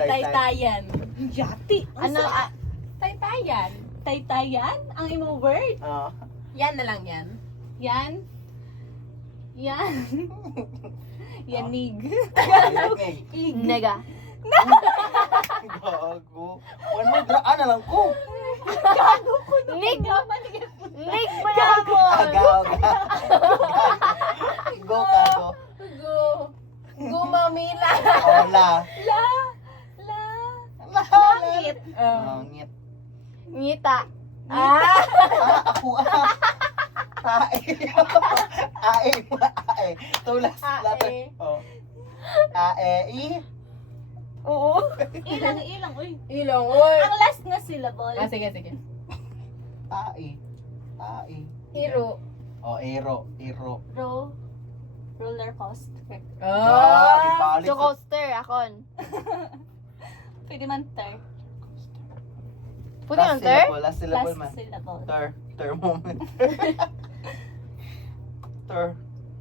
Taytayan. Yati. Ano, Taytayan. Taytayan? Ang imo word? Yan na lang yan. Yan. Yan. Yanig. Ig. nega. Gago. One more dra. Na lang ko. Nig! Nig pa Aga, naman! aga. Go ka, go. Go. Gumamila. Hola. La. Langit. Langit. Ngita. Ako Ae. Ae. Ae. Tulas. Ae. Lahat. Oh. Ae. I. Oo. Ilang, uy. Ilong. Oy. Ang last na syllable. Sige, sige. Ae. Ae. Hero. Oh, ero. Ero. Roller coaster. Ah, ibalik. So, coaster, akon. Pwede man ter. Pwede yung ter? Last syllable man. Last syllable. Thermometer.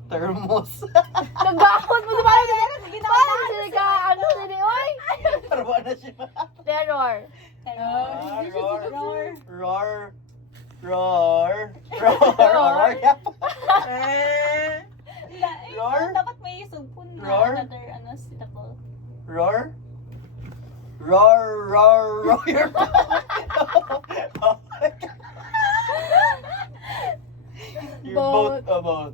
Thermos. Nagbakot mo sa parang sila ka, ano sila, oy? Parwa na siya. Terror. Roar. Roar. Roar? Dapat may sugpon na Roar? another syllable. Roar. Your Boat. Boat.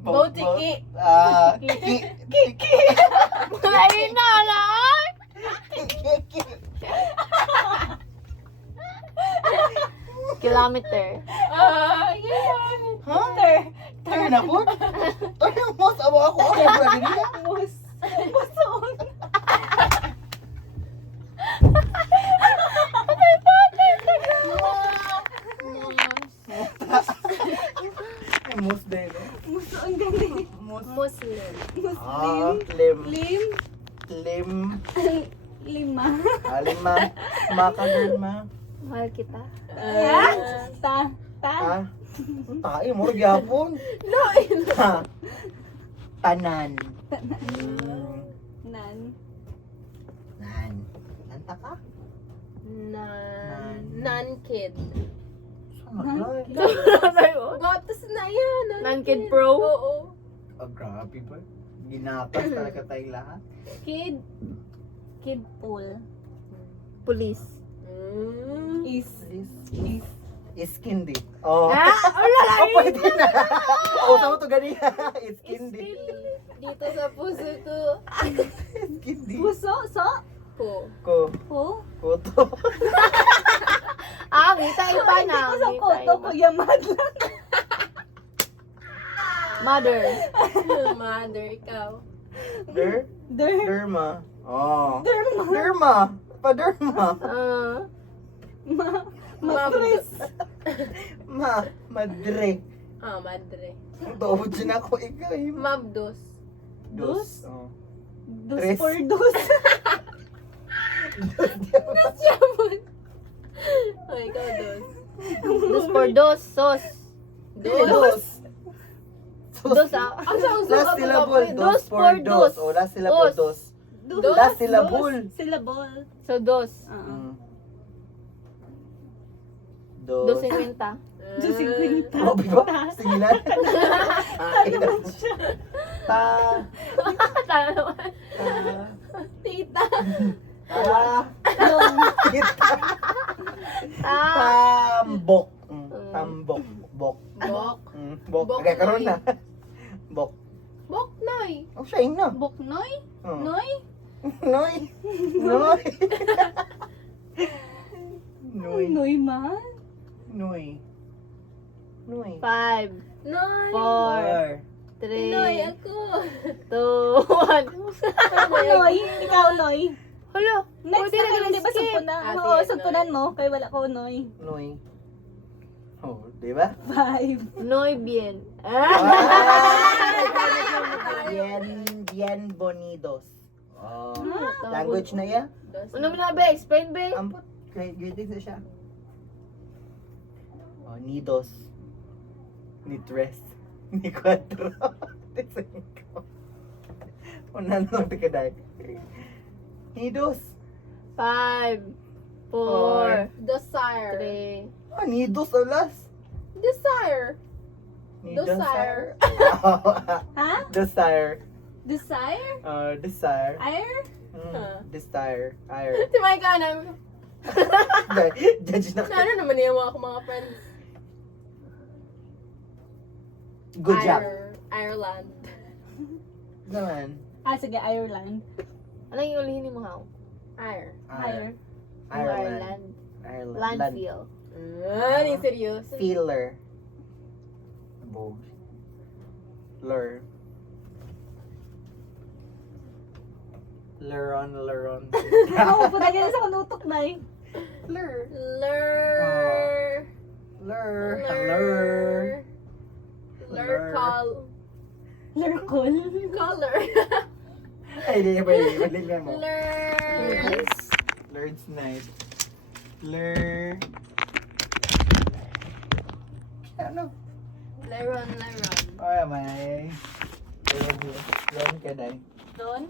Botiki. Kiki. Lain na, alay! Kiki. Kilometer. Yan. Ha? Ter na po? Thermos. Ako. Ano ba niya? Mus. Muson. Mus din. Muson gani. Muslim. Lim. Lim. Lima. Lima. Makalima. Mahal kita. Ta. Ha? Tayo mo gyapon. Ha. Tanan. Nan. Nanta ka? Non-kid. Gotos na yan. Non-kid pro? Oo. Grabe ba? Ginatas talaga tayo lahat. Kid pool. Police. Is. Iskindi. Oh. Wala Oh, pwede na. Oh, tama to gani. Iskindi. Dito sa puso ko. Iskindi. Puso. So. Ko. Koto. Ngita iba na. Hindi ko sa Ngita koto. iba. Kuya Madlang. Mother. Mother, ikaw. Derma. Oh. Derma. Derma. Paderma. Matris. Madre. Madre. Tawad siya na ako ikaw eh. Mabdos. Dos. Oh. Dus Tres. por dus. O, ikaw dos. Dos por dos. Sos. Dos. Dos, Last syllable. Dos por dos. Oh, last syllable. Dos. Dus. Last syllable. Syllable. So, dos. Dos. Dos en kwenta. Dus 50. Oh, diba? Singilan. Ta. Tama naman. Tita. Tambok. Tambok. Bok. Bok. Bok. Bok Okay, karoon noy. na. Bok. Bok, Noy. Oh, siya yun na. Boknoy? Oh. Noy? Noy. Noy. Noy. Noy man? Noy. Noy. 5, Noy. 4, Noy, 3, ako. 2, 1. Noy? Ikaw, Noy? Hala, Next pwede na na kayo, di ba skip. sugpunan? Ah, Oo, sige, sugpunan Noy. mo. Kaya wala ko, Noy. Noy. Oh, di ba? 5. Noy bien. Bien bonidos. Oh. Ah, Language na yan? Dos. Ano mo na ba? Explain ba? Ambot. Grade na siya. Oh, nidos. Ni tres. Ni cuatro. Ni cinco. Una no te queda. Nidos. 5, 4, Four. Desire. 3. Ah, nidos alas. Desire. Nidos. Desire. Ha? Desire. Desire? Desire. Ire? Desire. Ire. Si Mike Anam. Judge na. Ano naman yung mga friends? Good job. Ireland. Naman. Ah, sige, Ireland. Ano yung ulihin mo, How? Ire. Ire. Ireland. Ireland. Ireland. Landfill. Ano yung seryoso? Feeler. Bog. Lur. Luron. Ako, punagin sa kanutok na eh. Lur. Lur. Lur. Lur. Lur. Call. Lurkol. Color. Ay, hindi ba mo? Lur. Lurd's night. Lur. Ano? Leron. Ay, may. Lur ka day. Doon?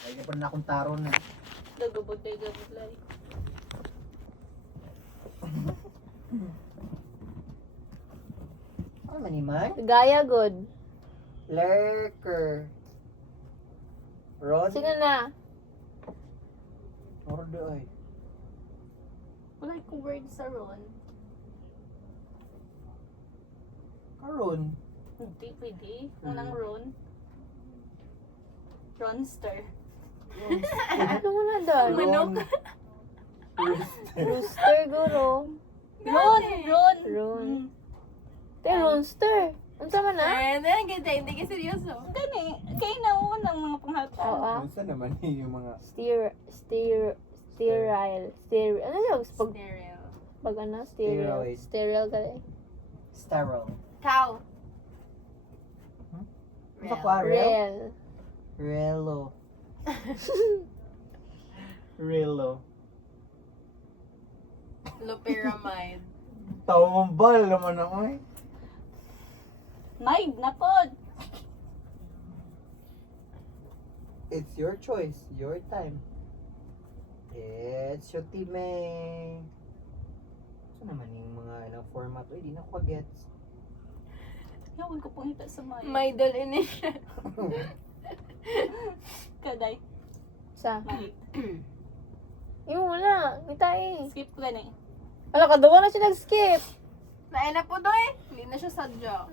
Ay, pa na akong taro na. Gagabutay. Ano maniman? Gaya, good. Lurker. Rod? Sige na. Ordo ay. Wala akong word sa ron. Karon. Hindi, pwede. Unang ron. Ronster. Ano mo na doon? Manok. Rooster, guro. Ron! Ron! Ron. Te, Ronster. Ano sama na? Hindi ka seryoso. Gani, kayo na unang mga panghata. Oo. Saan naman yung mga... Sterile. Ano yung pag, Stereo. pag ano? Sterile. Steroid. Sterile ka eh. Sterile. Cow. Aquarium? Real. Relo. Relo. Loperamide. Tawambal naman ako eh. Maid na pod. It's your choice, your time. It's your team eh. Saan naman yung mga format? Uy, di na ko gets. Yawan ko pong hita sa maid. Middle initial. Kaday. Sa? Maid. Yung wala. Mitai. Skip ko gani. Wala ka, doon na siya nag-skip. Naina po doon eh. Hindi na siya sadya.